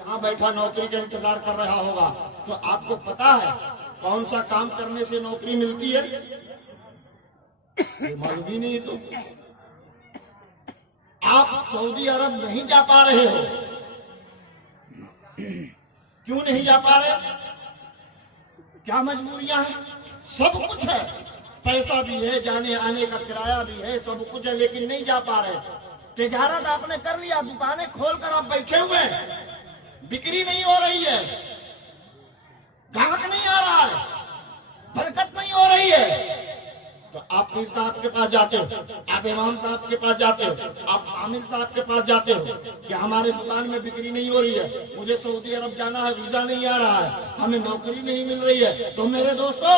یہاں بیٹھا نوکری کا انتظار کر رہا ہوگا، تو آپ کو پتا ہے کون سا کام کرنے سے نوکری ملتی ہے؟ یہ معلوم ہی نہیں. تو آپ سعودی عرب نہیں جا پا رہے ہو، کیوں نہیں جا پا رہے؟ کیا مجبوریاں ہیں؟ سب کچھ ہے، پیسہ بھی ہے، جانے آنے کا کرایہ بھی ہے، سب کچھ ہے، لیکن نہیں جا پا رہے. تجارت آپ نے کر لیا، دکانیں کھول کر آپ بیٹھے ہوئے ہیں، بکری نہیں ہو رہی ہے، گاہک نہیں آ رہا ہے، برکت نہیں ہو رہی ہے. تو آپ پیر صاحب کے پاس جاتے ہو، آپ امام صاحب کے پاس جاتے ہو، آپ عامل صاحب کے پاس جاتے ہو کہ ہمارے دکان میں بکری نہیں ہو رہی ہے، مجھے سعودی عرب جانا ہے، ویزا نہیں آ رہا ہے، ہمیں نوکری نہیں مل رہی ہے. تو میرے دوستو،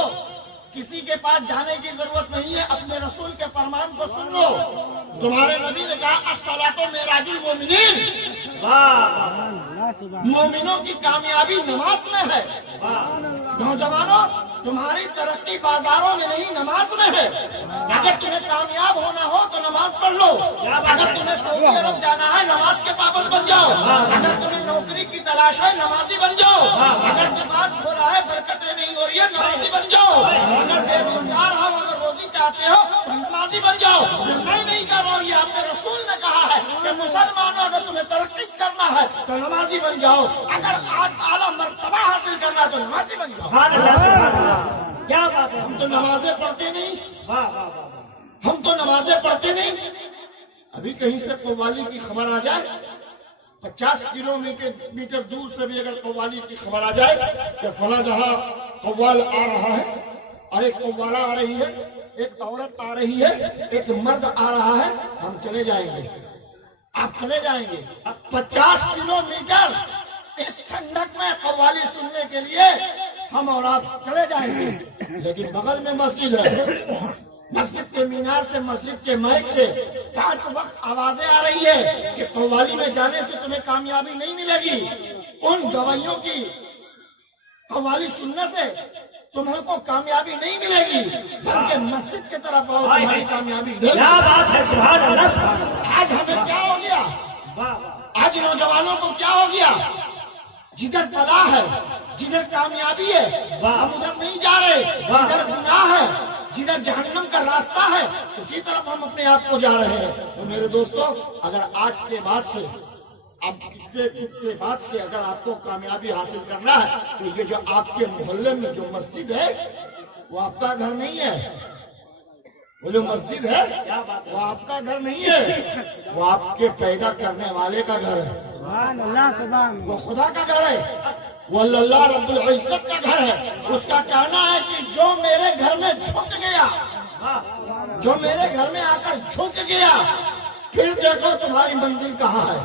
کسی کے پاس جانے کی ضرورت نہیں ہے، اپنے رسول کے فرمان کو سن لو. تمہارے نبی نے کہا الصلاۃ معراج المومنین، مومنوں کی کامیابی نماز میں ہے. نوجوانوں، تمہاری ترقی بازاروں میں نہیں، نماز میں ہے. اگر تمہیں کامیاب ہونا ہو تو نماز پڑھ لو. اگر تمہیں سعودی عرب جانا ہے، نماز کے پابند بن جاؤ. اگر تمہیں نوکری کی تلاش ہے، نمازی بن جاؤ. اگر دماغ کھولا ہے، برکتیں نہیں ہو رہی ہے، نمازی بن جاؤ. اگر بے روزگار ہو، اگر روزی چاہتے ہو تو نمازی بن جاؤ. میں نہیں کہہ رہا ہوں، یہ اپنے رسول نے کہا ہے کہ مسلمانوں، اگر تمہیں ترقی کرنا ہے تو نمازی بن جاؤ. اگر اعلیٰ مرتبہ حاصل کرنا ہے تو نمازی بن جاؤ. کیا بات ہے. ہم تو نمازیں پڑھتے نہیں، ہم تو نمازیں پڑھتے نہیں. ابھی کہیں سے قوالی کی خبر آ جائے، 50 کلومیٹر دور سے بھی اگر قوالی کی خبر آ جائے کہ فلاں جہاں قوال آ رہا ہے، اور ایک قوالہ آ رہی ہے، ایک عورت آ رہی ہے، ایک مرد آ رہا ہے، ہم چلے جائیں گے. آپ چلے جائیں گے 50 کلومیٹر اس ٹھنڈک میں قوالی سننے کے لیے، ہم اور آپ چلے جائیں گے. لیکن بغل میں مسجد ہے، مسجد کے مینار سے، مسجد کے مائک سے 5 وقت آوازیں آ رہی ہے کہ قوالی میں جانے سے تمہیں کامیابی نہیں ملے گی. ان گوائیوں کی قوالی سننے سے تمہیں کو کامیابی نہیں ملے گی، بلکہ مسجد کی طرف آؤ، تمہاری کامیابی دے گی. کیا بات ہے. سبحان اللہ، سبحان اللہ. آج ہمیں کیا ہو گیا؟ آج نوجوانوں کو کیا ہو گیا؟ جدھر فلاح ہے، جدھر کامیابی ہے، ہم ادھر نہیں جا رہے. جدھر گناہ ہے، جدھر جہنم کا راستہ ہے، اسی طرف ہم اپنے آپ کو جا رہے ہیں. تو میرے دوستو، اگر آج کے بعد سے، اب اس کے بعد سے اگر آپ کو کامیابی حاصل کرنا ہے تو یہ جو آپ کے محلے میں جو مسجد ہے وہ آپ کا گھر نہیں ہے. وہ جو مسجد ہے وہ آپ کا گھر نہیں ہے، وہ آپ کے پیدا کرنے والے کا گھر ہے. وہ خدا کا گھر ہے، وہ اللہ رب العزت کا گھر ہے. اس کا کہنا ہے کہ جو میرے گھر میں جھک گیا، جو میرے گھر میں آ کر جھک گیا، پھر دیکھو تمہاری منزل کہاں ہے،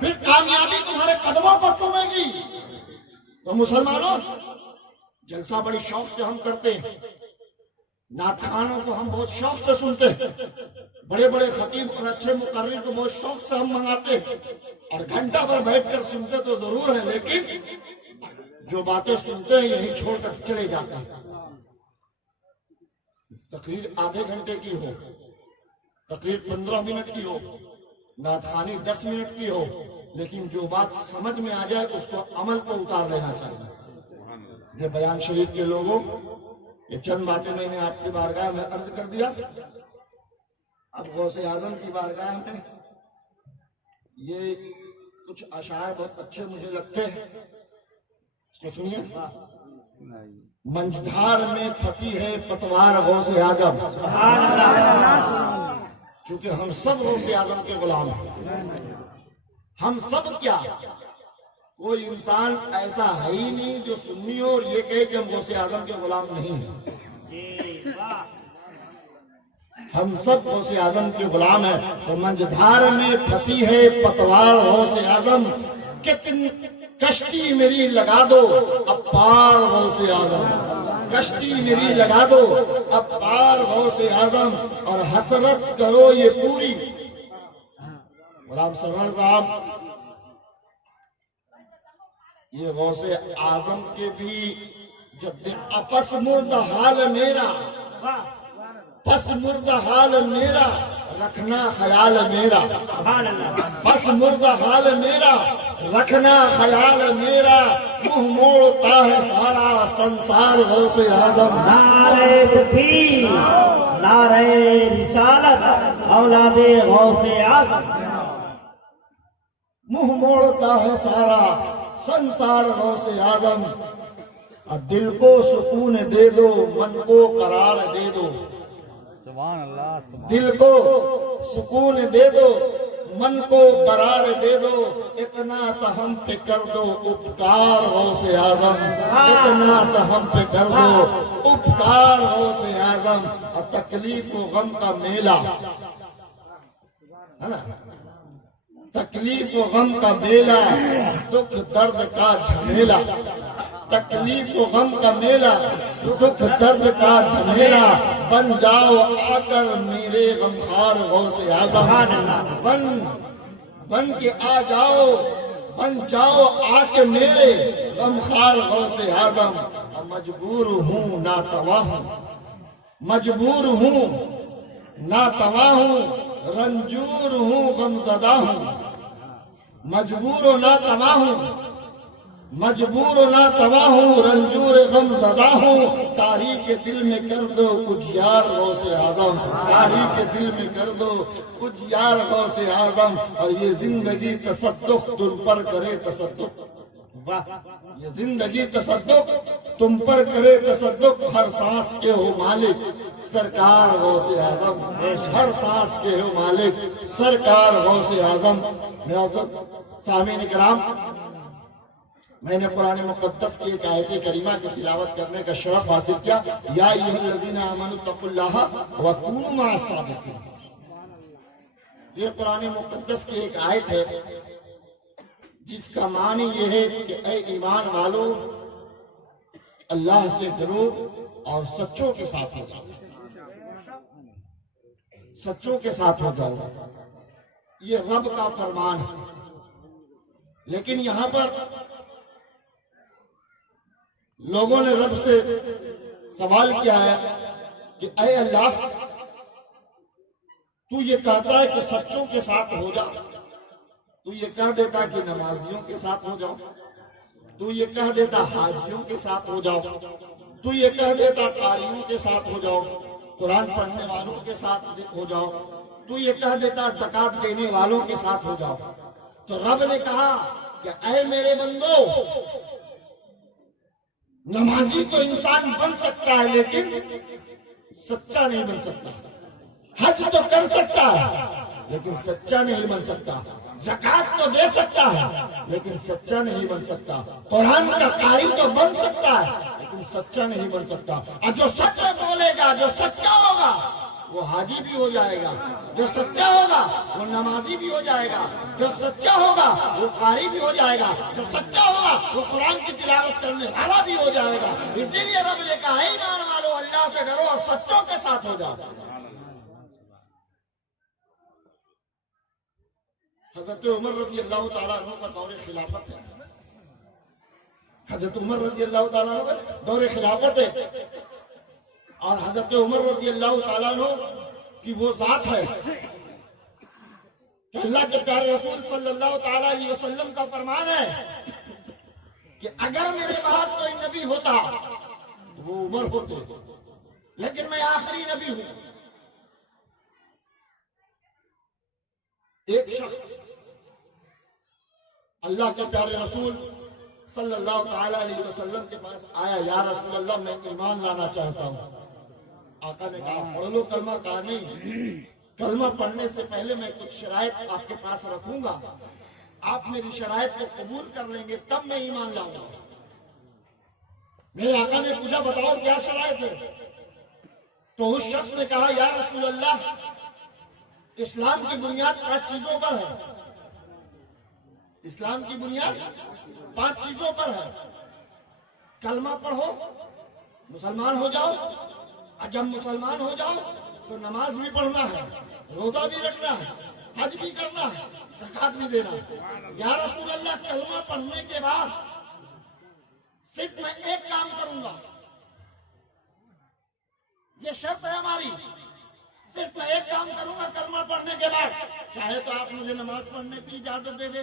پھر کامیابی تمہارے قدموں پر چومے گی. تو مسلمانوں، جلسہ بڑی شوق سے ہم کرتے ہیں، نعت خوانوں کو ہم بہت شوق سے سنتے ہیں، بڑے بڑے خطیب اور اچھے مقرر کو بہت شوق سے ہم منگاتے ہیں، اور گھنٹہ بھر بیٹھ کر سنتے تو ضرور ہیں، لیکن جو باتیں سنتے ہیں یہی چھوڑ کر چلے جاتے ہیں. تقریر آدھے گھنٹے کی ہو، تقریر 15 منٹ کی ہو، نعت خوانی 10 منٹ کی ہو، لیکن جو بات سمجھ میں آ جائے اس کو عمل کو اتار لینا چاہیے. یہ بیان شریف کے لوگوں، یہ چند باتیں میں نے آپ کی بارگاہ میں عرض کر دیا. اب غوث اعظم کی بارگاہ میں یہ کچھ اشعار بہت اچھے مجھے لگتے ہیں، اس کو سنیے. منجدھار میں پھنسی ہے پتوار غوث اعظم، چونکہ ہم سب غوث اعظم کے غلام ہیں. ہم سب کیا، کوئی انسان ایسا ہے ہی نہیں جو سنی ہو اور یہ کہے کہ ہم غوث اعظم کے غلام نہیں ہیں. ہم سب غوث اعظم کے غلام ہیں. تو منجدھار میں پھنسی ہے پتوار غوث اعظم، کتنی کشتی میری لگا دو اب پار غوث اعظم، کشتی میری لگا دو اب پار غوث اعظم، اور حسرت کرو یہ پوری. غلام سرور صاحب، یہ غوث اعظم کے بھی جب پس مردہ حال میرا، پس مردہ حال میرا رکھنا خیال میرا، پس مردہ حال میرا رکھنا خیال میرا منہ موڑتا ہے سارا سنسار غوث اعظم نعرہ تکبیر، نعرہ رسالت، اولاد غوث اعظم، منہ موڑتا ہے سارا سنسار غوث اعظم اب دل کو سکون دے دو من کو قرار دے دو سبحان اللہ سبحان دل کو سکون دے دو من کو قرار دے دو اتنا سا ہم پہ کر دو اپکار غوث اعظم اتنا سا ہم پہ کر دو اپکار غوث اعظم اور تکلیف و غم کا میلہ ہے نا تکلیف و غم کا میلہ دکھ درد کا جھمیلا تکلیف و غم کا میلہ دکھ درد کا جھمیلا بن جاؤ آ کر میرے غمخوار غوث اعظم بن کے آ جاؤ بن جاؤ آ کے میرے غمخوار غوث اعظم مجبور ہوں ناتواں ہوں مجبور ہوں ناتواں ہوں رنجور ہوں غمزدہ ہوں مجبور و ناتواں ہوں مجبور و ناتواں ہوں رنجور غم زدہ ہوں تاریخ دل میں کر دو کچھ یار غوث اعظم تاریخ دل میں کر دو کچھ یار غوث اعظم اور یہ زندگی تصدق تم پر کرے تصدق یہ زندگی تصدق تم پر کرے تصدق ہر سانس کے ہو مالک سرکار غوث اعظم ہر سانس کے ہو مالک سرکار غوث اعظم سامعین کرام میں نے قرآن مقدس کی ایک آیت کریمہ کی تلاوت کرنے کا شرف حاصل کیا یا ایھا الذین آمنوا اتقوا اللہ وکونوا مع الصادقین یہ قرآن مقدس کی ایک آیت ہے جس کا معنی یہ ہے کہ اے ایمان والو اللہ سے ڈرو اور سچوں کے ساتھ ہو جاؤ سچوں کے ساتھ ہو جاؤ یہ رب کا فرمان ہے لیکن یہاں پر لوگوں نے رب سے سوال کیا ہے کہ اے اللہ تو یہ کہتا ہے کہ سچوں کے ساتھ ہو جا تو یہ کہہ دیتا کہ نمازیوں کے ساتھ ہو جاؤ تو یہ کہہ دیتا حاجیوں کے ساتھ ہو جاؤ تو یہ کہہ دیتا قاریوں کے ساتھ ہو جاؤ قرآن پڑھنے والوں کے ساتھ ہو جاؤ تو یہ کہہ دیتا زکوٰۃ دینے والوں کے ساتھ ہو جاؤ تو رب نے کہا کہ اے میرے بندو نمازی تو انسان بن سکتا ہے لیکن سچا نہیں بن سکتا حج تو کر سکتا ہے لیکن سچا نہیں بن سکتا زکوٰۃ تو دے سکتا ہے لیکن سچا نہیں بن سکتا قرآن کا قاری تو بن سکتا ہے لیکن سچا نہیں بن سکتا اور جو سچ بولے گا جو سچا ہوگا وہ حاجی بھی ہو جائے گا جو سچا ہوگا وہ نمازی بھی ہو جائے گا جو سچا ہوگا وہ قاری بھی ہو جائے گا جو سچا ہوگا وہ قرآن کی تلاوت کرنے والا بھی ہو جائے گا اسی لیے رب نے کہا اے ایمان والو اللہ سے ڈرو اور سچوں کے ساتھ ہو جاؤ حضرت عمر رضی اللہ تعالیٰ عنہ کا دور خلافت ہے حضرت عمر رضی اللہ تعالیٰ عنہ کا دور خلافت ہے اور حضرت عمر رضی اللہ تعالیٰ عنہ کی وہ ذات ہے کہ اللہ کے پیارے رسول صلی اللہ تعالیٰ علیہ وسلم کا فرمان ہے کہ اگر میرے بعد کوئی نبی ہوتا تو وہ عمر ہوتے لیکن میں آخری نبی ہوں ایک شخص اللہ کے پیارے رسول صلی اللہ تعالیٰ علیہ وسلم کے پاس آیا یا رسول اللہ میں ایمان لانا چاہتا ہوں آقا نے کہا پڑھ لو کلمہ کہا نہیں کلمہ پڑھنے سے پہلے میں کچھ شرائط آپ کے پاس رکھوں گا آپ میری شرائط کو قبول کر لیں گے تب میں ایمان لاؤں گا میرے آقا نے پوچھا بتاؤ کیا شرائط ہے تو اس شخص نے کہا یا رسول اللہ اسلام کی بنیاد 5 چیزوں پر ہے اسلام کی بنیاد 5 چیزوں پر ہے کلمہ پڑھو مسلمان ہو جاؤ اور جب مسلمان ہو جاؤ تو نماز بھی پڑھنا ہے روزہ بھی رکھنا ہے حج بھی کرنا ہے زکوٰۃ بھی دینا ہے یا رسول اللہ کلمہ پڑھنے کے بعد صرف میں ایک کام کروں گا یہ شرط ہے ہماری صرف میں ایک کام کروں گا کلمہ پڑھنے کے بعد چاہے تو آپ مجھے نماز پڑھنے کی اجازت دے دیں